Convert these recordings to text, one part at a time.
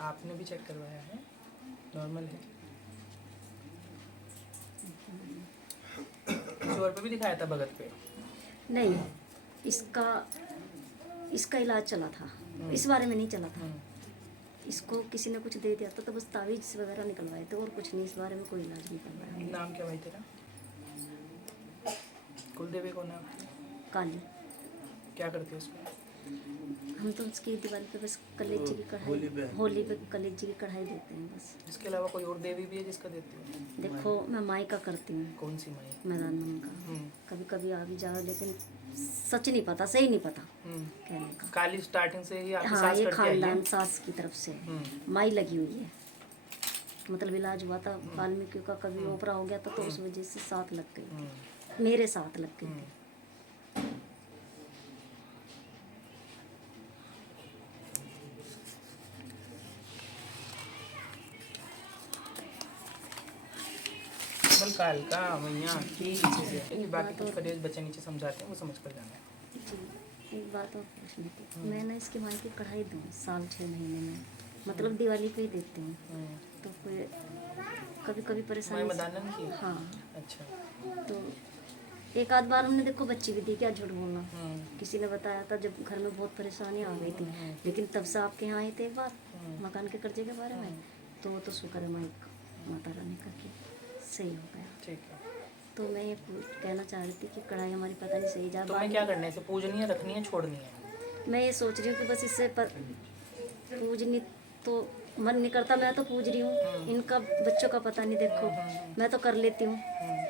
आपने भी चेक करवाया है? नॉर्मल है? किसी और पे भी दिखाया था भगत पे? नहीं, इसका इसका इलाज चला था, इस बारे में नहीं चला था। इसको किसी ने कुछ दे दिया था तो बस तावीज वगैरह निकलवाए थे और कुछ नहीं, इस बारे में कोई इलाज नहीं करवाया। नाम क्या भाई तेरा? कुलदेवी कौन है आपकी? काली। क्या करती है उसमें? हम तो उसकी दिवाली पे बस कलेजी की कढ़ाई, होली पे कलेजी की कढ़ाई देते हैं बस। इसके अलावा कोई और देवी भी है जिसका देती हो? देखो मैं माई का करती हूँ, कौन सी माई? मैदान का। कभी कभी आ भी जाओ, लेकिन सच नहीं पता, सही नहीं पता कहने का। काली स्टार्टिंग से ही आपकी हाँ, सास ये करती आई है? खानदान सास की तरफ से माई लगी हुई है। मतलब इलाज हुआ था वाल्मीकि का, कभी ओपरा हो गया था तो उस वजह से साथ लग गई थी, मेरे साथ लग गई थी। बल काल का मैया की चीज़ें, बाकी कुछ करियर बच्चे नीचे समझाते हैं वो समझ कर जाना है। जी, एक बात और पूछनी थी। मैं ना इसकी माई की कढ़ाई दूँ साल 6 महीने में, मतलब दिवाली पे ही देती हूँ, तो फिर कभी कभी माई परेशानी। मदानन की? हाँ, अच्छा। तो एक आध बार हमने देखो बच्ची भी दी, क्या झूठ बोलना। किसी ने बताया था जब घर में बहुत परेशानी आ गई थी, लेकिन तब से आपके यहाँ आए थे एक बार मकान के कर्जे के बारे में, तो वो तो शुक्र है माई माता रानी का कि सही हो गया। ठीक है। तो मैं ये कहना चाह रही थी कि कढ़ाई हमारी पता नहीं सही जा। तो मैं क्या करना है? इसे पूजनी है, रखनी है, छोड़नी है? मैं ये सोच रही हूँ कि बस इससे पूजनी तो मन नहीं करता, मैं तो पूज रही हूँ। इनका बच्चों का पता नहीं, देखो मैं तो कर लेती हूँ,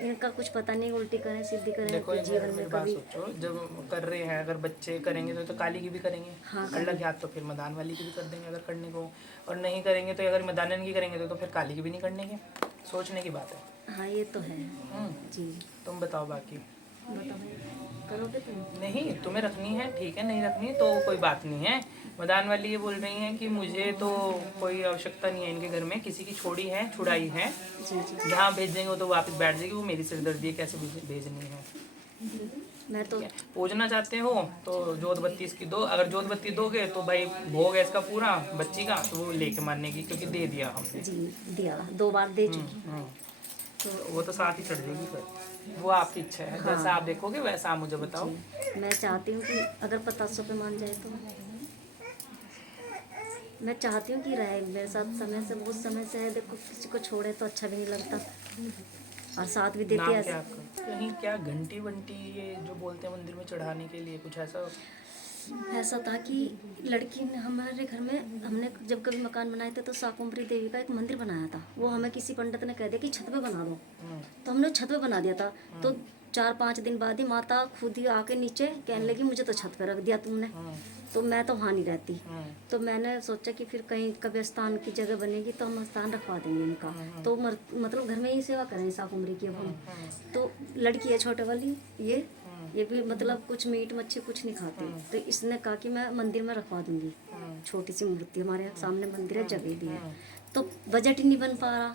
इनका कुछ पता नहीं, उल्टी करें सीधी करें देखो एक जीवन में मेरी बात कभी। सोचो, जब कर रहे हैं अगर बच्चे करेंगे तो काली की भी करेंगे। हाँ, अलग हाथ तो फिर मदान वाली की भी कर देंगे अगर करने को, और नहीं करेंगे तो अगर मदानन की करेंगे तो फिर काली की भी नहीं करने की। सोचने की बात है। हाँ, ये तो है जी। तुम बताओ बाकी। बताओ करोगे तुम? नहीं, तुम्हें रखनी है ठीक है, नहीं रखनी तो कोई बात नहीं है। मदान वाली ये बोल रही हैं कि मुझे तो कोई आवश्यकता नहीं है इनके घर में, किसी की छोड़ी है, छुड़ाई है, जी जी। जहाँ भेजेंगे वो तो वापस बैठ जाएगी, वो मेरी सिरदर्दी है कैसे भेजनी है। मैं तो पूजना चाहते हो तो जोत बत्ती इसकी दो, अगर जोत बत्ती दोगे तो भाई भोग है इसका पूरा बच्ची का, तो वो लेके मानने की, क्योंकि दे दिया हमने। जी दिया, 2 बार दे चुकी हूँ। तो वो तो साथ ही चढ़ जाएगी फिर, वो आपकी इच्छा है। हाँ। जैसा आप देखोगे वैसा आप मुझे बताओ। जी, मैं चाहती हूँ कि अगर 500 पे मान जाए तो मैं चाहती हूँ कि रहे मेरे साथ समय से, बहुत समय से है। देखो किसी को छोड़े तो अच्छा भी नहीं लगता, और साथ भी देती नाम है। क्या आपका? कहीं क्या घंटी वंटी ये जो बोलते हैं मंदिर में चढ़ाने के लिए कुछ ऐसा? ऐसा था कि लड़की ने हमारे घर में, हमने जब कभी मकान बनाए थे तो शाकुंभरी देवी का एक मंदिर बनाया था। वो हमें किसी पंडित ने कह दिया कि छत पे बना दो, तो हमने छत पे बना दिया था। तो 4-5 दिन बाद ही माता खुद ही आके नीचे कहने लगी मुझे तो छत पे रख दिया तुमने, तो मैं तो वहाँ नहीं रहती। तो मैंने सोचा कि फिर कहीं कभी स्थान की जगह बनेगी तो हम स्थान रखवा देंगे इनका, तो मतलब घर में ही सेवा करें शाकुंभरी की। अब हम तो लड़की है छोटे वाली, ये भी मतलब कुछ मीट मच्छी कुछ नहीं खाती, तो इसने कहा कि मैं मंदिर में रखवा दूंगी। छोटी सी मूर्ति, हमारे सामने मंदिर है, जगह भी है, तो बजट ही नहीं बन पा रहा।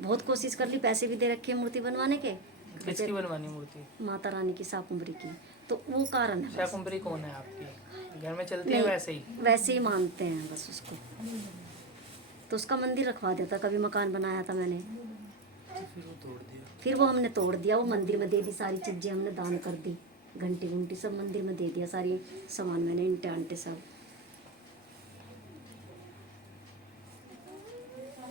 बहुत कोशिश कर ली, पैसे भी दे रखे हैं मूर्ति बनवाने के। किसकी बनवानी मूर्ति? माता रानी की, शाकुंभरी की, तो वो कारण है। शाकुंभरी कौन है आपकी? घर में चलती है नहीं, वैसे ही? वैसे ही मानते हैं बस उसको। तो उसका मंदिर रखवा दिया था, कभी मकान बनाया था मैंने, फिर वो हमने तोड़ दिया। वो मंदिर में दे दी, सारी चीज़ें हमने दान कर दी, घंटी घंटी सब मंदिर में दे दिया, सारी सामान मैंने, इंटे आंटे सब।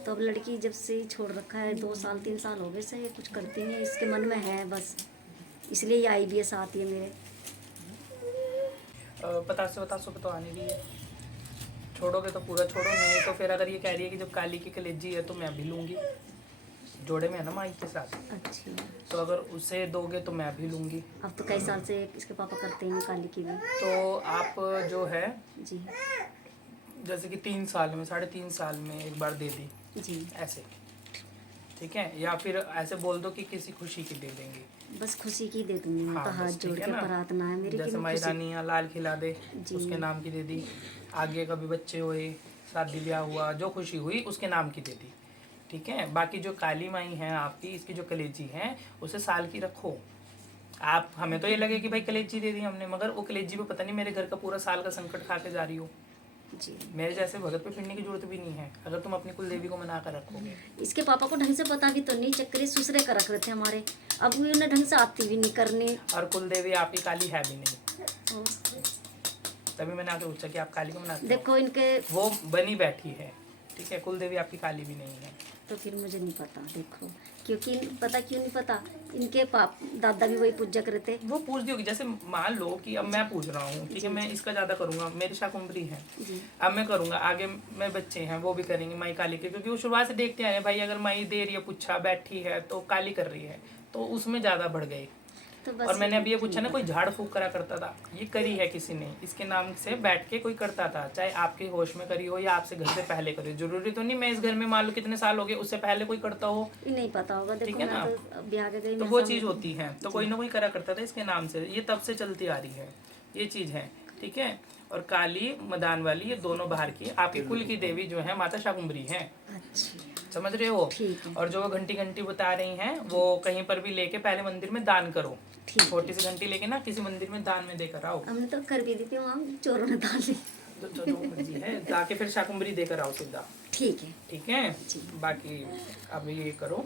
तो अब लड़की जब से ही छोड़ रखा है, 2 साल 3 साल हो गए से, ये कुछ करती नहीं है, इसके मन में है बस, इसलिए ये आई भी है साथ ही मेरे। 50 पे तो आने भी है, छोड़ोगे तो पूरा छोड़ो, नहीं तो फिर अगर ये कह रही है कि जब काली की कलेजी है तो मैं भी लूँगी, जोड़े में है ना माई के साथ, अच्छा, तो अगर उसे दोगे तो मैं भी लूँगी। अब तो कई साल से इसके पापा करते हैं काली की भी। तो आप जो है जी जैसे कि 3 साल में, 3.5 साल में एक बार दे दी जी, ऐसे, ठीक है? या फिर ऐसे बोल दो कि किसी खुशी की दे देंगे। बस खुशी की दे दूँगी मैं तो, हाँ, हाथ बस जोड़ ठीक है के ना। प्रार्थना है मेरी कि जैसे मैं माई खुशी। रानी या लाल खिला दे, जी। उसके नाम की दे दी। आगे कभी बच्चे हुए, शादी ब्याह हुआ, जो खुशी हुई उसके नाम की दे दी, ठीक है? बाकी जो काली माई है आपकी, इसकी जो कलेजी है उसे साल की रखो। आप, हमें तो ये लगे कि भाई कलेजी दे दी हमने, मगर वो कलेजी पे पता नहीं मेरे घर का पूरा साल का संकट खा के जा रही हो। जी। मेरे जैसे भगत पे फिरने की जरूरत भी नहीं है अगर तुम अपनी कुल देवी को मना कर रखोगे। इसके पापा को ढंग से पता भी तो नहीं, चक्करे सुसरे कर रख रहे थे हमारे, अब भी उन्हें ढंग से आती भी नहीं करनी। और कुल देवी आपकी काली है भी नहीं, तभी मैंने आके पूछा कि आप काली को मनाते हो। देखो इनके, वो बनी बैठी है, ठीक है, कुल देवी आपकी काली भी नहीं है। तो फिर मुझे नहीं पता, देखो क्योंकि पता क्यों नहीं पता, इनके पाप दादा भी वही पूजा करे थे। वो पूछ दी होगी, जैसे मान लो कि अब मैं पूछ रहा हूँ, ठीक है, मैं इसका ज्यादा करूंगा, मेरी शाकुंभरी है, जी अब मैं करूंगा, आगे मेरे बच्चे हैं वो भी करेंगे माई काली के, क्योंकि वो शुरुआत से देखते आ रहे हैं भाई अगर माई दे रही है पुच्छा बैठी है तो काली कर रही है, तो उसमें ज्यादा बढ़ गए। तो बस और मैंने अभी ये पूछा ना, कोई झाड़ फूक करा करता था, ये करी है किसी ने, इसके नाम से बैठ के कोई करता था, चाहे आपके होश में करी हो या आपसे घर से पहले करी हो, जरूरी तो नहीं मैं इस घर में मान लो कितने साल हो गए उससे पहले कोई करता हो, ये नहीं पता होगा। देखो ठीक है ना, मैं तो ब्याह के गई, तो मेरे वो सामने चीज़ होती है, तो कोई ना कोई करा करता था इसके नाम से, ये तब से चलती आ रही है, ये चीज़ है, ठीक है। और काली मदान वाली ये दोनों बाहर की, आपके कुल की देवी जो है माता शाकुंभरी है, अच्छा समझ रहे हो। ठीक है, और जो वो घंटी घंटी बता रही हैं वो कहीं पर भी लेके पहले मंदिर में दान करो, ठीक है। छोटी सी घंटी लेके ना किसी मंदिर में दान में देकर आओ, हमने तो कर भी दी थी, वहाँ चोरों ने डाल ली। जो मर्जी है, जाके फिर शाकुंभरी देकर आओ सीधा, ठीक है ठीक है। जी। बाकी अब ये करो।